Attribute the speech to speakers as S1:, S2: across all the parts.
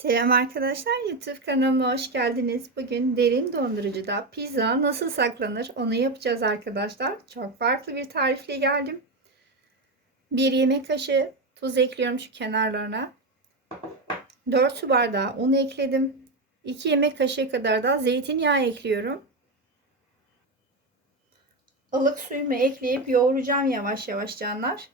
S1: Selam arkadaşlar YouTube kanalıma hoş geldiniz. Bugün derin dondurucuda pizza nasıl saklanır onu yapacağız arkadaşlar. Çok farklı bir tarifle geldim. Bir yemek kaşığı tuz ekliyorum şu kenarlarına. 4 su bardağı un ekledim. 2 yemek kaşığı kadar da zeytinyağı ekliyorum. Ilık suyumu ekleyip yoğuracağım yavaş yavaş canlar.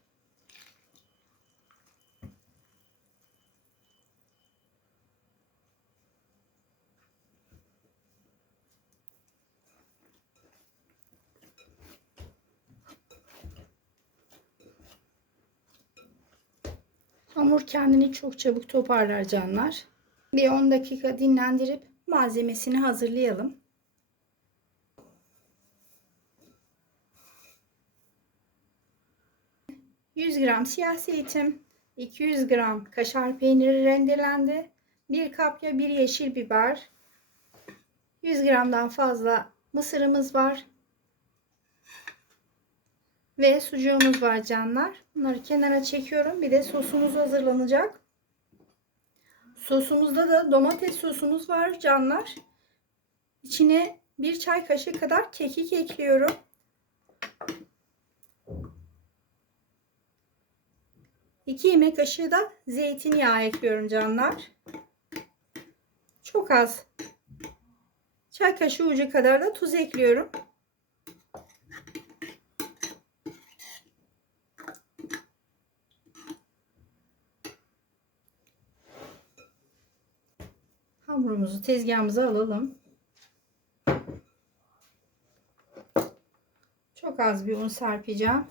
S1: Hamur kendini çok çabuk toparlar canlar. Bir 10 dakika dinlendirip malzemesini hazırlayalım. ...100 gram siyah zeytin, 200 gram kaşar peyniri rendelendi, 1 kapya bir yeşil biber, 100 gramdan fazla mısırımız var, ve sucuğumuz var canlar. Bunları kenara çekiyorum. Bir de sosumuz hazırlanacak. Sosumuzda da domates sosumuz var canlar. İçine bir çay kaşığı kadar kekik ekliyorum. İki yemek kaşığı da zeytinyağı ekliyorum canlar. Çok az. Çay kaşığı ucu kadar da tuz ekliyorum. Hamurumuzu tezgahımıza alalım. Çok az bir un serpeceğim.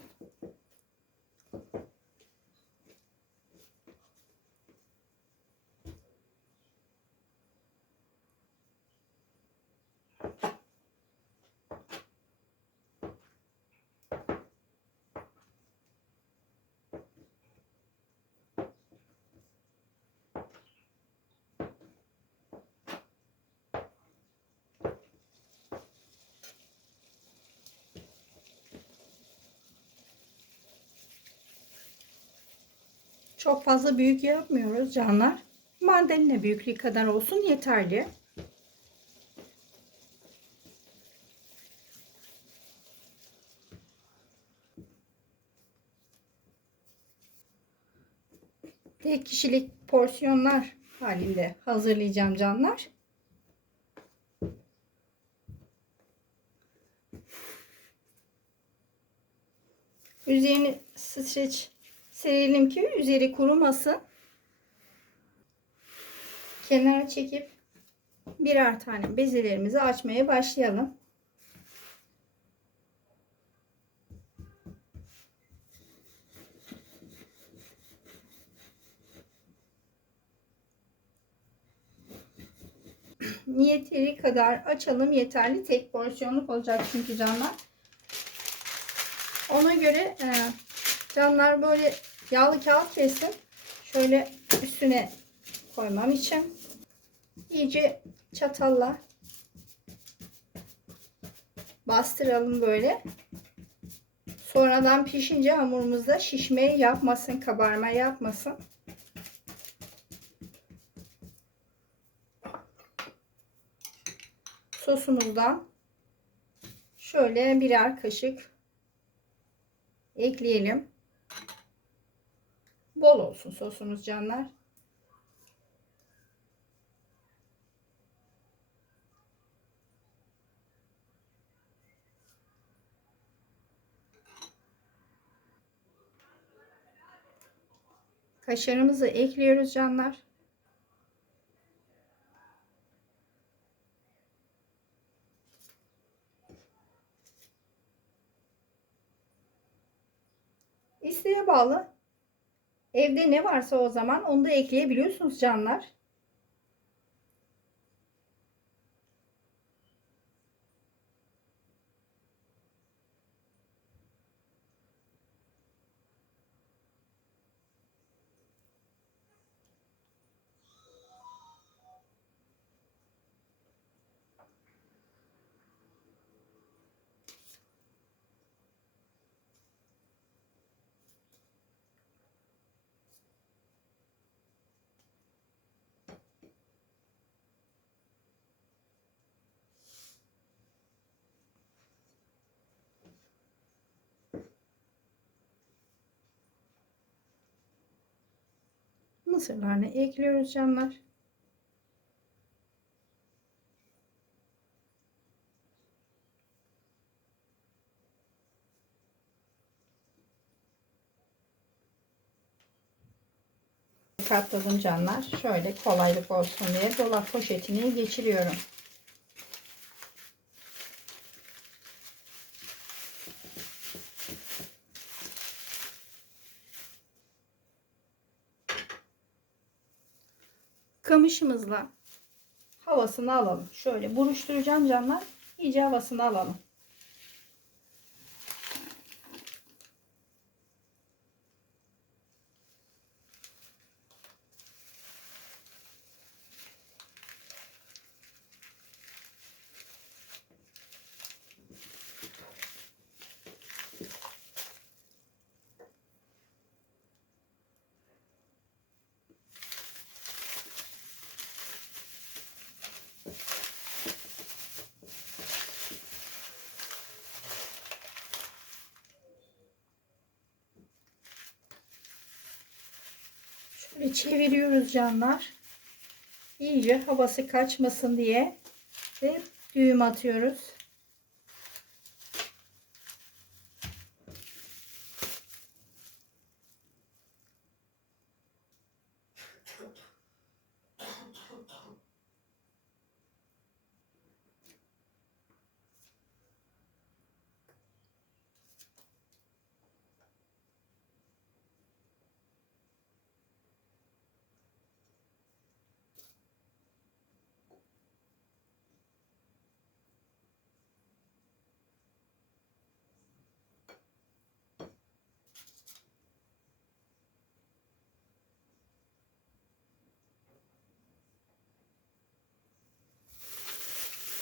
S1: Çok fazla büyük yapmıyoruz canlar. Mandalina büyüklüğü kadar olsun yeterli. Tek kişilik porsiyonlar halinde hazırlayacağım canlar. Üzerini streç serelim ki üzeri kurumasın. Kenara çekip birer tane bezelerimizi açmaya başlayalım. Yeteri kadar açalım yeterli. Tek porsiyonluk olacak çünkü canlar. Ona göre e, Canlar böyle yağlı kağıt kestim. Şöyle üstüne koymam için. iyice çatalla bastıralım böyle. Sonradan pişince hamurumuzda şişme yapmasın, kabarma yapmasın. Sosumuzdan şöyle birer kaşık ekleyelim. Bol olsun sosumuz canlar. Kaşarımızı ekliyoruz canlar. Evde ne varsa o zaman onu da ekleyebiliyorsunuz canlar. Mısırlarını ekliyoruz canlar. katladım canlar. Şöyle kolaylık olsun diye dolap poşetine geçiriyorum. Kamışımızla havasını alalım. Şöyle buruşturacağım canlar. İyice havasını alalım. Şöyle çeviriyoruz canlar. İyice havası kaçmasın diye ve düğüm atıyoruz.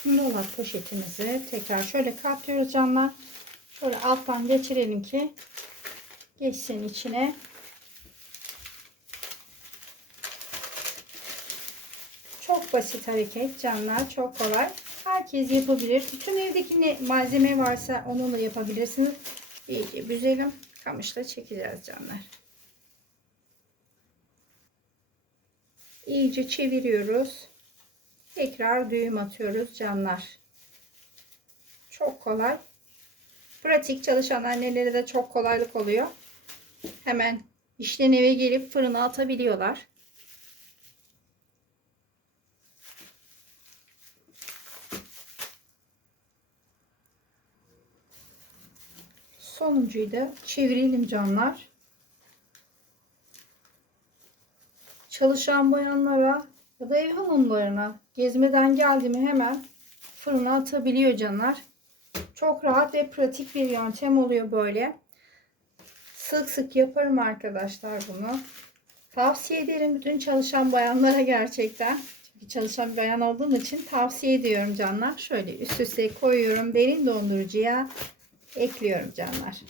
S1: Dolap poşetimizi tekrar şöyle katlıyoruz canlar. Şöyle alttan geçirelim ki geçsin içine. Çok basit hareket canlar. Çok kolay. Herkes yapabilir. Bütün evdeki ne malzeme varsa onunla yapabilirsiniz. İyice büzelim. Kamışla çekeceğiz canlar. İyice çeviriyoruz. Tekrar düğüm atıyoruz canlar. Çok kolay. Pratik çalışan annelere de çok kolaylık oluyor. Hemen işten eve gelip fırına atabiliyorlar. Sonuncuyu da çevirelim canlar. Çalışan bayanlara ya da ev hanımlarına gezmeden geldi mi hemen fırına atabiliyor canlar. Çok rahat ve pratik bir yöntem oluyor böyle. Sık sık yaparım arkadaşlar bunu. Tavsiye ederim bütün çalışan bayanlara gerçekten. Çünkü çalışan bir bayan olduğum için tavsiye ediyorum canlar. Şöyle üst üste koyuyorum. Derin dondurucuya ekliyorum canlar.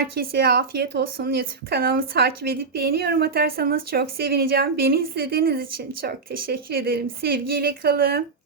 S1: Herkese afiyet olsun. YouTube kanalımı takip edip beğeni yorum atarsanız çok sevineceğim. Beni izlediğiniz için çok teşekkür ederim. Sevgiyle kalın.